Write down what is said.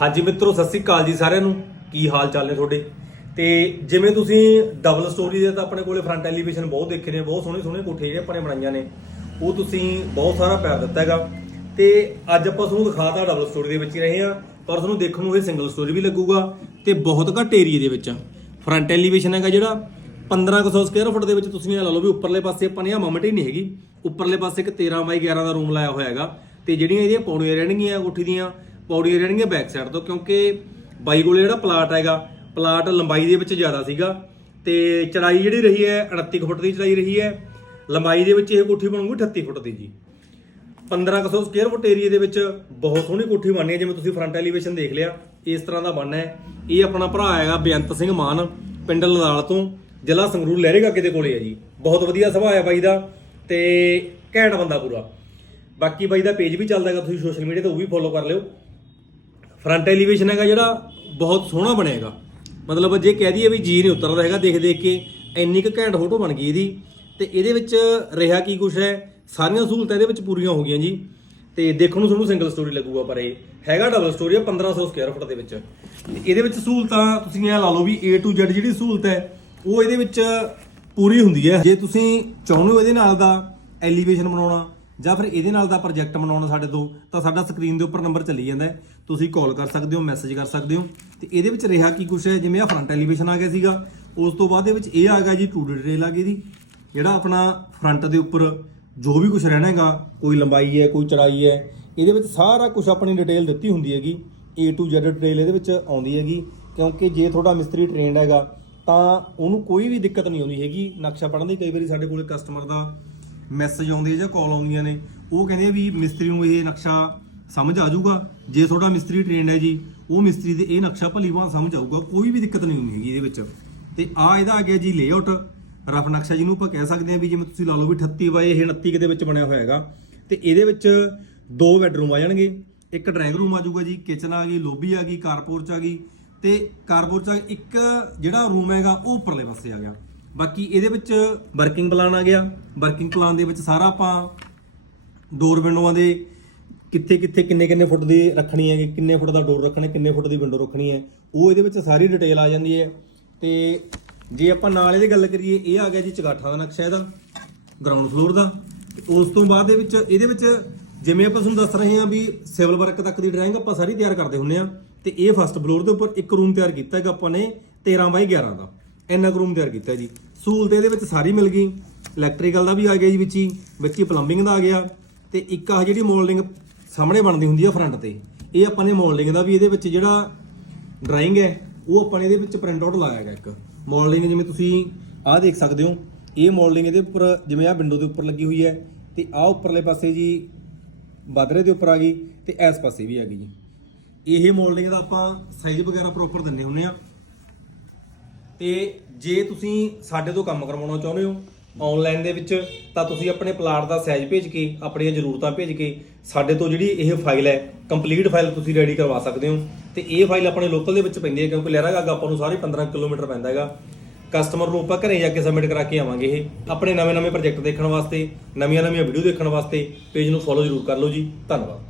ਹਾਂਜੀ ਮਿੱਤਰੋ, ਸਤਿ ਸ੍ਰੀ ਅਕਾਲ ਜੀ ਸਾਰਿਆਂ ਨੂੰ। ਕੀ ਹਾਲ ਚਾਲ ਨੇ ਤੁਹਾਡੇ? ਤੇ ਜਿਵੇਂ ਤੁਸੀਂ ਡਬਲ ਸਟੋਰੀ ਦੇ ਤਾਂ ਆਪਣੇ ਕੋਲੇ ਫਰੰਟ ਐਲੀਵੇਸ਼ਨ ਬਹੁਤ ਦੇਖੇ ਨੇ, ਬਹੁਤ ਸੋਹਣੇ ਸੋਹਣੇ ਕੋਠੇ ਜਿਹੜੇ ਆਪਾਂ ਨੇ ਬਣਾਈਆਂ ਨੇ, ਉਹ ਤੁਸੀਂ ਬਹੁਤ ਸਾਰਾ ਪਿਆਰ ਦਿੱਤਾ ਹੈਗਾ। ਤੇ ਅੱਜ ਆਪਾਂ ਤੁਹਾਨੂੰ ਦਿਖਾਤਾ ਡਬਲ ਸਟੋਰੀ ਦੇ ਵਿੱਚ ਹੀ ਰਹੇ ਆ ਪਰ ਤੁਹਾਨੂੰ ਦੇਖਣ ਨੂੰ ਇਹ ਸਿੰਗਲ ਸਟੋਰੀ ਵੀ ਲੱਗੂਗਾ ਤੇ ਬਹੁਤ ਘੱਟ ਏਰੀਆ ਦੇ ਵਿੱਚ ਫਰੰਟ ਐਲੀਵੇਸ਼ਨ ਹੈਗਾ ਜਿਹੜਾ 1500 ਸਕੁਅਰ ਫੁੱਟ ਦੇ ਵਿੱਚ ਤੁਸੀਂ ਇਹ ਲਾ ਲਓ ਵੀ ਉੱਪਰਲੇ ਪਾਸੇ ਆਪਾਂ ਨੇ ਆ ਮਮਟ ਹੀ ਨਹੀਂ ਹੈਗੀ। ਉੱਪਰਲੇ ਪਾਸੇ ਇੱਕ 13 ਬਾਈ 11 ਦਾ ਰੂਮ ਲਾਇਆ ਹੋਇਆ ਹੈਗਾ। ਤੇ ਜਿਹੜੀਆਂ ਇਹਦੀਆਂ ਪੌੜੀਆਂ ਰਹਿਣਗੀਆਂ ਕੋਠੀ ਦੀਆਂ ਪੌੜੀਆਂ ਰਹਿਣਗੀਆਂ ਬੈਕ ਸਾਈਡ ਤੋਂ, ਕਿਉਂਕਿ ਬਾਈ ਕੋਲੇ ਜਿਹੜਾ ਪਲਾਟ ਹੈਗਾ, ਪਲਾਟ ਲੰਬਾਈ ਦੇ ਵਿੱਚ ਜ਼ਿਆਦਾ ਸੀਗਾ ਤੇ ਚੜਾਈ ਜਿਹੜੀ ਰਹੀ ਹੈ 29 ਕੁ ਫੁੱਟ ਦੀ ਚੜਾਈ ਰਹੀ ਹੈ, ਲੰਬਾਈ ਦੇ ਵਿੱਚ ਇਹ ਕੋਠੀ ਬਣੂਗੀ 38 ਫੁੱਟ ਦੀ ਜੀ। 1500 ਸਕੁਅਰ ਫੁੱਟ ਏਰੀਆ ਦੇ ਵਿੱਚ ਬਹੁਤ ਸੋਹਣੀ ਕੋਠੀ ਬਣਨੀ ਹੈ, ਜਿਵੇਂ ਤੁਸੀਂ ਫਰੰਟ ਐਲੀਵੇਸ਼ਨ ਦੇਖ ਲਿਆ, ਇਸ ਤਰ੍ਹਾਂ ਦਾ ਬਣਨਾ ਹੈ। ਇਹ ਆਪਣਾ ਭਰਾ ਹੈਗਾ ਬੇਅੰਤ ਸਿੰਘ ਮਾਨ, ਪਿੰਡ ਲਦਾਲ ਤੋਂ, ਜ਼ਿਲ੍ਹਾ ਸੰਗਰੂਰ ਲਹਿਰੇਗਾ ਅੱਗੇ ਦੇ ਕੋਲੇ ਹੈ ਜੀ। ਬਹੁਤ ਵਧੀਆ ਸੁਭਾਅ ਹੈ ਬਾਈ ਦਾ ਤੇ ਘੈਂਟ ਬੰਦਾ ਪੂਰਾ। ਬਾਕੀ ਬਾਈ ਦਾ ਪੇਜ ਵੀ ਚੱਲਦਾ ਹੈਗਾ, ਤੁਸੀਂ ਸੋਸ਼ਲ ਮੀਡੀਆ ਤੇ ਉਹ ਵੀ ਫੋਲੋ ਕਰ ਲਿਓ। ਫਰੰਟ ਐਲੀਵੇਸ਼ਨ ਹੈਗਾ ਜਿਹੜਾ ਬਹੁਤ ਸੋਹਣਾ ਬਣੇਗਾ। ਮਤਲਬ ਜੇ ਕਹਿ ਦਈਏ ਵੀ ਜੀ ਨਹੀਂ ਉਤਰਦਾ ਹੈਗਾ ਦੇਖ ਦੇਖ ਕੇ, ਇੰਨੀ ਕੁ ਘੈਂਟ ਫੋਟੋ ਬਣ ਗਈ ਇਹਦੀ। ਤੇ ਇਹਦੇ ਵਿੱਚ ਰਿਹਾ ਕੀ ਕੁਛ ਹੈ? ਸਾਰੀਆਂ ਸਹੂਲਤਾਂ ਇਹਦੇ ਵਿੱਚ ਪੂਰੀਆਂ ਹੋ ਗਈਆਂ ਜੀ। ਤੇ ਦੇਖਣ ਨੂੰ ਤੁਹਾਨੂੰ ਸਿੰਗਲ ਸਟੋਰੀ ਲੱਗੂਗਾ, ਪਰ ਇਹ ਹੈਗਾ ਡਬਲ ਸਟੋਰੀ ਹੈ 1500 ਸਕੁਅਰ ਫੁੱਟ ਦੇ ਵਿੱਚ। ਤੇ ਇਹਦੇ ਵਿੱਚ ਸਹੂਲਤਾਂ ਤੁਸੀਂ ਇਹ ਲਾ ਲਓ ਵੀ A to Z ਜਿਹੜੀ ਸਹੂਲਤ ਹੈ, ਉਹ ਇਹਦੇ ਵਿੱਚ ਪੂਰੀ ਹੁੰਦੀ ਹੈ। ਜੇ ਤੁਸੀਂ ਚਾਹੁੰਦੇ ਹੋ ਇਹਦੇ ਨਾਲ ਦਾ ਐਲੀਵੇਸ਼ਨ ਬਣਾਉਣਾ ਜਾਂ ਫਿਰ ਇਹਦੇ ਨਾਲ ਦਾ ਪ੍ਰੋਜੈਕਟ ਬਣਾਉਣਾ ਸਾਡੇ ਤੋਂ, ਤਾਂ ਸਾਡਾ ਸਕਰੀਨ ਦੇ ਉੱਪਰ ਨੰਬਰ ਚੱਲੀ ਜਾਂਦਾ ਤੁਸੀਂ ਕਾਲ ਕਰ ਸਕਦੇ ਹੋ ਮੈਸੇਜ ਕਰ ਸਕਦੇ ਹੋ। ਤੇ ਇਹਦੇ ਵਿੱਚ ਰਿਹਾ ਕੀ ਕੁਛ ਹੈ? ਜਿਵੇਂ ਆ ਫਰੰਟ ਐਲੀਵੇਸ਼ਨ ਆ ਗਿਆ ਸੀਗਾ, ਉਸ ਤੋਂ ਬਾਅਦ ਦੇ ਵਿੱਚ ਇਹ ਆ ਗਿਆ ਜੀ ਟੂ ਡਿਟੇਲ ਆ ਗਈ ਦੀ ਜਿਹੜਾ ਆਪਣਾ ਫਰੰਟ ਦੇ ਉੱਪਰ ਜੋ ਵੀ ਕੁਝ ਰਹਿਣਾ ਹੈਗਾ, ਕੋਈ ਲੰਬਾਈ ਹੈ, ਕੋਈ ਚੜਾਈ ਹੈ, ਇਹਦੇ ਵਿੱਚ ਸਾਰਾ ਕੁਝ ਆਪਣੀ ਡਿਟੇਲ ਦਿੱਤੀ ਹੁੰਦੀ ਹੈਗੀ। A to Z ਡਿਟੇਲ ਇਹਦੇ ਵਿੱਚ ਆਉਂਦੀ ਹੈਗੀ। ਕਿਉਂਕਿ ਜੇ ਤੁਹਾਡਾ ਮਿਸਤਰੀ ਟ੍ਰੇਨਡ ਹੈਗਾ, ਤਾਂ ਉਹਨੂੰ ਕੋਈ ਵੀ ਦਿੱਕਤ ਨਹੀਂ ਆਉਂਦੀ ਹੈਗੀ। ਨਕਸ਼ਾ ਪੜਨ ਦੀ ਕਈ ਵਾਰੀ ਸਾਡੇ ਕੋਲੇ ਕਸਟਮਰ ਦਾ ਮੈਸੇਜ ਆਉਂਦੇ ਆ ਜਾਂ ਕਾਲ ਆਉਂਦੀਆਂ ਨੇ, ਉਹ ਕਹਿੰਦੇ ਵੀ ਮਿਸਤਰੀ ਨੂੰ ਇਹ ਨਕਸ਼ਾ ਸਮਝ ਆ ਜਾਊਗਾ। ਜੇ ਤੁਹਾਡਾ ਮਿਸਤਰੀ ਟ੍ਰੇਨਡ ਹੈ ਜੀ, ਉਹ ਮਿਸਤਰੀ ਦੇ ਇਹ ਨਕਸ਼ਾ ਭਲੀ ਭਾਂਤ ਸਮਝ ਆਊਗਾ, ਕੋਈ ਵੀ ਦਿੱਕਤ ਨਹੀਂ ਹੁੰਦੀ ਹੈਗੀ ਇਹਦੇ ਵਿੱਚ। ਤੇ ਆ ਇਹਦਾ ਆ ਗਿਆ ਜੀ ਲੇਆਊਟ ਰਫ ਨਕਸ਼ਾ ਜਿਹਨੂੰ ਆਪਾਂ ਕਹਿ ਸਕਦੇ ਹਾਂ ਵੀ ਜਿਵੇਂ ਤੁਸੀਂ ਲਾ ਲਓ ਵੀ 38 ਬਾਏ ਇਹ 29 ਕਿਤੇ ਵਿੱਚ ਬਣਿਆ ਹੋਇਆ ਹੈਗਾ। ਤੇ ਇਹਦੇ ਵਿੱਚ ਦੋ ਬੈੱਡਰੂਮ ਆ ਜਾਣਗੇ। ਇੱਕ ਡਰਾਇੰਗ ਰੂਮ ਆ ਜਾਊਗਾ ਜੀ ਕਿਚਨ ਆ ਗਈ ਲੋਬੀ ਆ ਗਈ ਕਾਰਪੋਰਚ ਆ ਗਈ। ਤੇ ਕਾਰਪੋਰਚ ਆ ਇੱਕ ਜਿਹੜਾ ਰੂਮ ਹੈਗਾ, ਉਹ ਉੱਪਰਲੇ ਪਾਸੇ ਆ ਗਿਆ। ਬਾਕੀ ਇਹਦੇ ਵਿੱਚ ਵਰਕਿੰਗ ਪਲਾਨ ਆ ਗਿਆ। ਵਰਕਿੰਗ ਪਲਾਨ ਦੇ ਵਿੱਚ ਸਾਰਾ ਆਪਾਂ ਡੋਰ ਵਿੰਡੋਆਂ ਦੇ ਕਿੱਥੇ ਕਿੱਥੇ ਕਿੰਨੇ ਕਿੰਨੇ ਫੁੱਟ ਦੀ ਰੱਖਣੀ ਹੈ, ਕਿੰਨੇ ਫੁੱਟ ਦਾ ਡੋਰ ਰੱਖਣਾ, ਕਿੰਨੇ ਫੁੱਟ ਦੀ ਵਿੰਡੋ ਰੱਖਣੀ ਹੈ, ਉਹ ਇਹਦੇ ਵਿੱਚ ਸਾਰੀ ਡਿਟੇਲ ਆ ਜਾਂਦੀ ਹੈ। ਤੇ ਜੇ ਆਪਾਂ ਨਾਲ ਇਹਦੀ ਗੱਲ ਕਰੀਏ, ਇਹ ਆ ਗਿਆ ਜੀ ਚਗਾਠਾਂ ਦਾ ਨਕਸ਼ਾ ਇਹਦਾ ਗਰਾਊਂਡ ਫਲੋਰ ਦਾ। ਤੇ ਉਸ ਤੋਂ ਬਾਅਦ ਦੇ ਵਿੱਚ, ਇਹਦੇ ਵਿੱਚ ਜਿਵੇਂ ਆਪਾਂ ਤੁਹਾਨੂੰ ਦੱਸ ਰਹੇ ਹਾਂ ਵੀ ਸਿਵਲ ਵਰਕ ਤੱਕ ਦੀ ਡਰਾਇੰਗ ਆਪਾਂ ਸਾਰੀ ਤਿਆਰ ਕਰਦੇ ਹੁੰਨੇ ਆ ਤੇ ਇਹ ਫਸਟ ਫਲੋਰ ਦੇ ਉੱਪਰ ਇੱਕ ਰੂਮ ਤਿਆਰ ਕੀਤਾ ਹੈਗਾ ਆਪਾਂ ਨੇ 13 ਬਾਈ 11 ਦਾ। ਇੰਨਾ ਕੁ ਰੂਮ ਤਿਆਰ ਕੀਤਾ ਜੀ। ਸਹੂਲਤ ਇਹਦੇ ਵਿੱਚ ਸਾਰੀ ਮਿਲ ਗਈ। ਇਲੈਕਟ੍ਰੀਕਲ ਦਾ ਵੀ ਆ ਗਿਆ ਜੀ ਵਿੱਚ ਹੀ ਵਿੱਚ ਹੀ ਪਲੰਬਿੰਗ ਦਾ ਆ ਗਿਆ। ਤੇ ਇੱਕ ਆ ਜਿਹੜੀ ਮੋਲਡਿੰਗ ਸਾਹਮਣੇ ਬਣਦੀ ਹੁੰਦੀ ਆ ਫਰੰਟ ਤੇ, ਇਹ ਆਪਾਂ ਨੇ ਮੋਲਡਿੰਗ ਦਾ ਵੀ ਇਹਦੇ ਵਿੱਚ ਜਿਹੜਾ ਡਰਾਇੰਗ ਹੈ, ਉਹ ਆਪਾਂ ਨੇ ਇਹਦੇ ਵਿੱਚ ਪ੍ਰਿੰਟ ਆਊਟ ਲਾਇਆ ਹੈਗਾ ਇੱਕ। ਮੋਲਡਿੰਗ ਜਿਵੇਂ ਤੁਸੀਂ ਆਹ ਦੇਖ ਸਕਦੇ ਹੋ, ਇਹ ਮੋਲਡਿੰਗ ਇਹਦੇ ਉੱਪਰ, ਜਿਵੇਂ ਆਹ ਵਿੰਡੋ ਦੇ ਉੱਪਰ ਲੱਗੀ ਹੋਈ ਹੈ, ਤੇ ਆਹ ਉੱਪਰਲੇ ਪਾਸੇ ਜੀ ਬਾਦਰੇ ਦੇ ਉੱਪਰ ਆ ਗਈ, ਤੇ ਇਸ ਪਾਸੇ ਵੀ ਆ ਗਈ ਜੀ। ਇਹ ਮੋਲਡਿੰਗ ਦਾ ਆਪਾਂ ਸਾਈਜ਼ ਵਗੈਰਾ ਪ੍ਰੋਪਰ ਦਿੰਨੇ ਹੁੰਨੇ ਆ। ਤੇ ਜੇ ਤੁਸੀਂ ਸਾਡੇ ਤੋਂ ਕੰਮ ਕਰਵਾਉਣਾ ਚਾਹੁੰਦੇ ਹੋ ਆਨਲਾਈਨ ਦੇ ਵਿੱਚ, ਤਾਂ ਤੁਸੀਂ ਆਪਣੇ ਪਲਾਟ ਦਾ ਸਾਈਜ਼ ਭੇਜ ਕੇ, ਆਪਣੀਆਂ ਜ਼ਰੂਰਤਾਂ ਭੇਜ ਕੇ ਸਾਡੇ ਤੋਂ ਜਿਹੜੀ ਇਹ ਫਾਈਲ ਹੈ ਕੰਪਲੀਟ ਫਾਈਲ ਤੁਸੀਂ ਰੈਡੀ ਕਰਵਾ ਸਕਦੇ ਹੋ। ਤੇ ਇਹ ਫਾਈਲ ਆਪਣੇ ਲੋਕਲ ਦੇ ਵਿੱਚ ਪੈਂਦੀ ਹੈ, ਕਿਉਂਕਿ ਲਹਿਰਾ ਗਾਗਾ ਆਪਾਂ ਨੂੰ ਸਾਰੇ 15 ਕਿਲੋਮੀਟਰ ਪੈਂਦਾ ਹੈਗਾ। ਕਸਟਮਰ ਨੂੰ ਆਪਾਂ ਘਰੇ ਜਾ ਕੇ ਸਬਮਿਟ ਕਰਾ ਕੇ ਆਵਾਂਗੇ ਇਹ। ਆਪਣੇ ਨਵੇਂ-ਨਵੇਂ ਪ੍ਰੋਜੈਕਟ ਦੇਖਣ ਵਾਸਤੇ, ਨਵੀਆਂ-ਨਵੀਆਂ ਵੀਡੀਓ ਦੇਖਣ ਵਾਸਤੇ ਪੇਜ ਨੂੰ ਫੋਲੋ ਜ਼ਰੂਰ ਕਰ ਲਓ ਜੀ। ਧੰਨਵਾਦ।